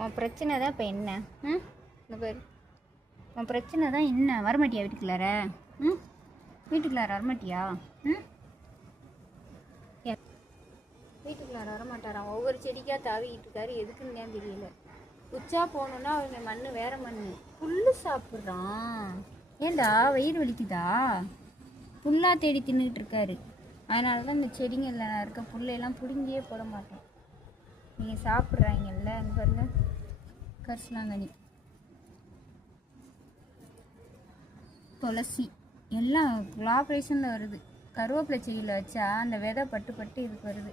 உன் பிரச்சனை தான் இப்போ என்ன? இந்த பேர் உன் பிரச்சனை தான் என்ன? வரமாட்டியா வீட்டுக்குள்ளார? வீட்டுக்குள்ளார வரமாட்டியா? வீட்டுக்குள்ளார வரமாட்டாரான். ஒவ்வொரு செடிக்காக தாவிக்கிட்டு இருக்காரு. எதுக்குன்னு தான் தெரியல. உச்சா போகணுன்னா அவங்க மண் வேற மண் புல்லு சாப்பிட்றான். ஏண்டா வயிறு வலிக்குதா? புல்லாக தேடி தின்னுக்கிட்டு இருக்காரு. அதனால தான் இந்த செடிங்களில் இருக்க புல்லையெல்லாம் பிடுங்கியே போட மாட்டோம். நீங்கள் சாப்பிட்றாங்கல்ல, அங்கே பாருங்க கரிசலாங்கண்ணி, துளசி எல்லாம் கொலாபரேஷனில் வருது. கருவேப்பிலை செடியில் வச்சா அந்த விதை பட்டு பட்டு இதுக்கு வருது.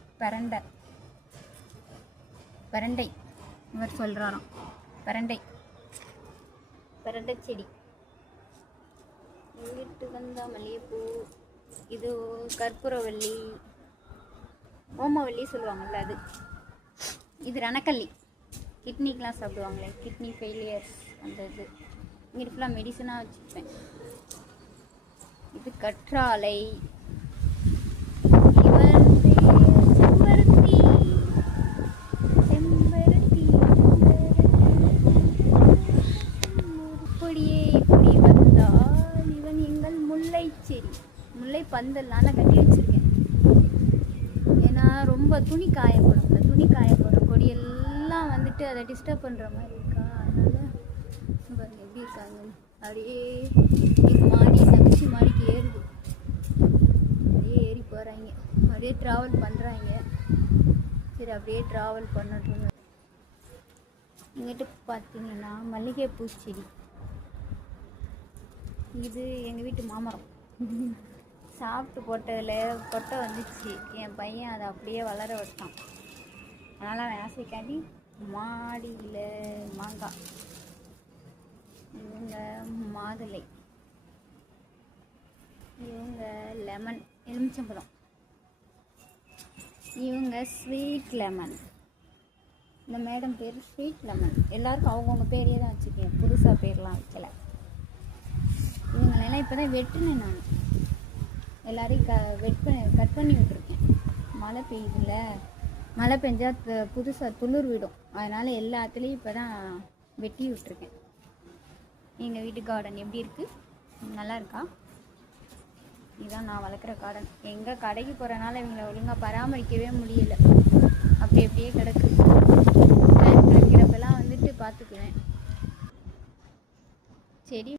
பரண்டை இவர் சொல்கிறாராம். பரண்டை செடி. வீட்டு வந்தா மல்லிகைப்பூ, இது கற்பூரவல்லி, ஓமவல்லி சொல்லுவாங்கள்ல அது. இது ரணக்கல்லி, கிட்னிக்கெலாம் சாப்பிடுவாங்களே, கிட்னி ஃபெயிலியர்ஸ் அந்த இது. இங்கே ஃபுல்லாக மெடிசனாக வச்சுருப்பேன். இது கற்றாழை. இவன் செம்பருத்தி. இப்படியே இப்படி வந்தால் இவன் எங்கள் முல்லை செடி. முல்லை பந்தல்லாம் நான் கட்டி வச்சிருக்கேன். ஏன்னா ரொம்ப துணி காய போடுற கொடியெல்லாம் வந்துட்டு அதை டிஸ்டர்ப் பண்ணுற மாதிரி இருக்கா. அதனால் பாருங்க எப்படி இருக்காங்க. அப்படியே எங்கள் மாடி தங்கச்சி மாடிக்கு ஏறுது. அப்படியே ஏறி போகிறாங்க. அப்படியே ட்ராவல் பண்ணுறாங்க. சரி அப்படியே ட்ராவல் பண்ணட்டும். இங்கிட்ட பார்த்தீங்கன்னா மல்லிகைப்பூ செடி. இது எங்கள் வீட்டு மாமரம். சாப்பிட்டு போட்டதில் கொட்டை வந்துச்சு. என் பையன் அதை அப்படியே வளர வச்சான். அதனால் ஆசைக்காண்டி மாடியில் மாங்காய். இவங்க மாதுளை, இவங்க லெமன் எலுமிச்சம்பழம், இவங்க ஸ்வீட் லெமன். இந்த மேடம் பேர் ஸ்வீட் லெமன். எல்லாருக்கும் அவங்கவுங்க பேரையே தான் வச்சுருக்கேன். புதுசாக பேர்லாம் வைக்கலை. இவங்களெல்லாம் இப்போ தான் வெட்டினேன் நான். எல்லோரையும் கட் பண்ணி விட்டுருக்கேன். மழை பெய்யுதுல்ல, மழை பெஞ்சால் புதுசாக துளிர் விடும். அதனால் எல்லாத்துலேயும் இப்போ தான் வெட்டி விட்டுருக்கேன். எங்கள் வீட்டு கார்டன் எப்படி இருக்குது? நல்லா இருக்கா? இதுதான் நான் வளர்க்குற கார்டன். எங்கே கடைக்கு போகிறனால இவங்களை ஒழுங்காக பராமரிக்கவே முடியல. அப்படியே கிடக்கு. டைம் கிடைக்கிறப்பெல்லாம் வந்துட்டு பார்த்துக்குவேன். செடி